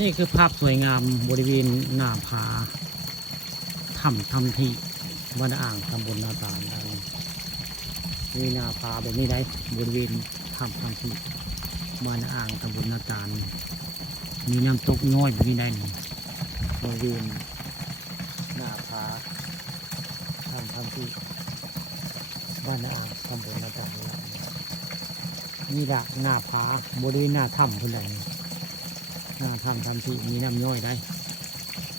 นี่คือภาพสวยงามบริเวณหน้าผาทำที่บ้านอ่างตำบลนาตาลมีหน้าผาแบบนี้ได้บริเวณทำที่บ้านอ่างตำบลนาตาลมีน้ำตกน้อยแบบนี้ได้บริเวณหน้าผาทำที่บ้านอ่างตำบลนาตาลนี่ละหน้าผาบริเวณหน้าถ้ำเพื่อนทำที่มีน้ำย่อยได้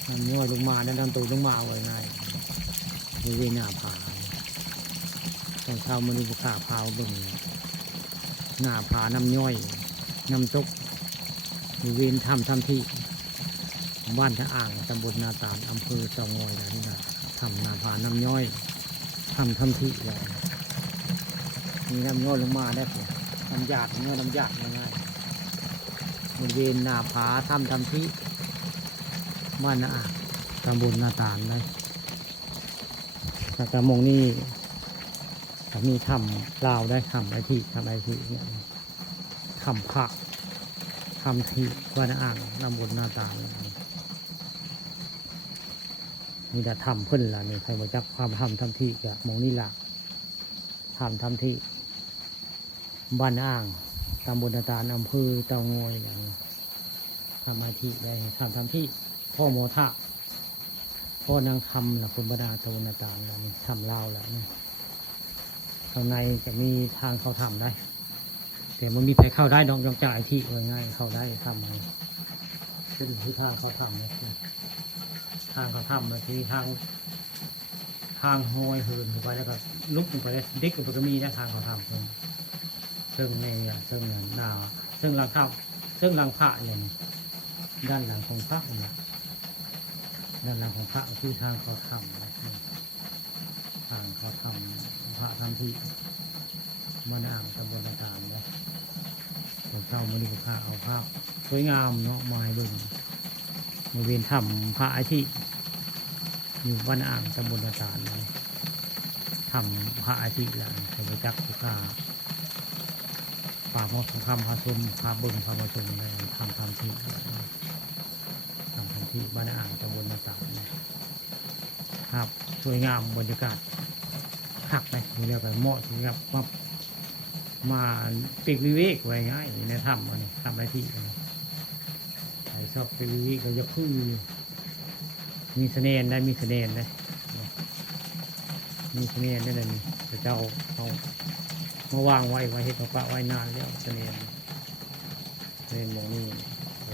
น้ำย่อยลงมาแล้วน้ำตูลงมาไว้ไงบริเวณหน้าผาตอนเช้ามันมีบุคคาพาวบึงหน้าผาน้ำย่อยน้ำตกบริเวณทำที่บ้านท่าอ่างตำบลนาตาลอำเภอเตางอยนี่นะทำหน้าผาน้ำย่อยทำที่เลยมีน้ำย่อยลงมาได้น้ำหยาดเนื้อน้ำหยาดง่ายบริเวณหน้าผาทำที่บ้านนาอ่างตำบลนาตาลได้จากกระมงนี่มีทำลาวได้ทำไอทีเนี่ยทำผักทำที่บ้านนาอ่างตำบลนาตาลนี่จะทำเพิ่นละนี่ใครมาจักความทำที่กับมงนี่ละทำที่บ้านนาอ่างตำบลนาตาลอำเภอเตางอยอย่างทำไอทีได้ทำที่พ่อโมทะพ่อนางคำนะคนบดาตะวันตาลแล้วนี่ทำลาวแล้วนี่ข้างในจะมีทางเข้าทำได้แต่มันมีใครเข้าได้ดอกจ่ายที่ง่ายเข้าได้ทำเป็นที่ทางเข้าทำนะทางเข้าทำนะที่ทางห้อยเหินไปแล้วก็ลุกลงไปเลยเด็กกับก็มีนะทางเข้าทำซึ่งเนี่ยซึ่งหน้าซึ่งหลังเข้าซึ่งหลังพระเนี่ยด้านหลังของพระเนี่ยด้านหลังของพระคือทางเขาทำทางเขาทำพระทำที่บ้านอ่างตำบลนาตาลเนี่ยเจ้ามันมีพระเอาภาพสวยงามเนาะมาให้เบิ่งบริเวณถ้ำพระไอที่อยู่บ้านอ่างตำบลนาตาลเลยทำพระไอที่แหละใครไปจักผู้ค้าป่าหม้อสงครามพาชมพาเบิ่งพามาชมอะไรทำที่ที่บ้านอ่างตำบลนาตาลนะครับสวยงามบรรยากาศขักไปเรียกว่าเหมาะที่ครับมาปีกวิเวกไว้ง่ายในถ้ำนี่ทำอะไรที่ใครชอบปีกวิเวกก็จะพึ่งมีเสน่ห์ได้มีเสน่ห์ได้มีเสน่ห์ได้เลยแต่เจ้าเอามาวางไว้เห็ดเอาปะไว้นานแล้วเสน่ห์หมองนี่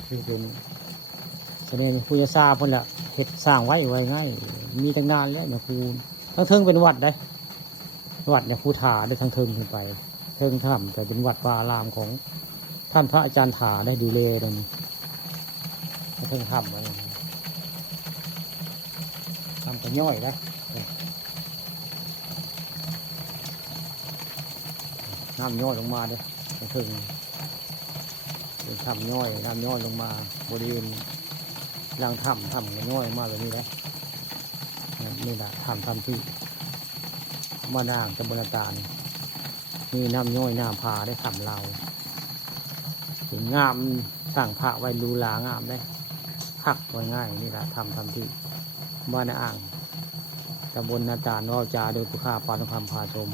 คือคุณแสดงผู้จะทราบเพิ่นละเห็ดสร้างไว้ง่ายมีตั้งนานแล้วเนี่ยครูทั้งเทิงเป็นวัดได้วัดเนี่ยครูถาได้ทั้งเทิงขึ้นไปเทิงถ้ำแต่เป็นวัดวาอารามของท่านพระอาจารย์ถาได้ดูแลเลยนี่เทิงถ้ำอะไรทำกันย่อยนะน้ำย่อยลงมาด้วยเทิงเป็นถ้ำย่อยน้ำย่อยลงมาบริเวณร่างถ้ำกันย่อยมากแบบนี้นะนี่แหละทำที่บ้านอ่างตำบลนาตาลมีน้ำย่อยน้ำพาได้ทำเราถึงงามสั่งพระไว้ดูหลางามได้พักไว้ง่ายนี่แหละทำที่บ้านอ่างตำบลนาตาลนอกจาโดยผู้ค้าปานคำพาชม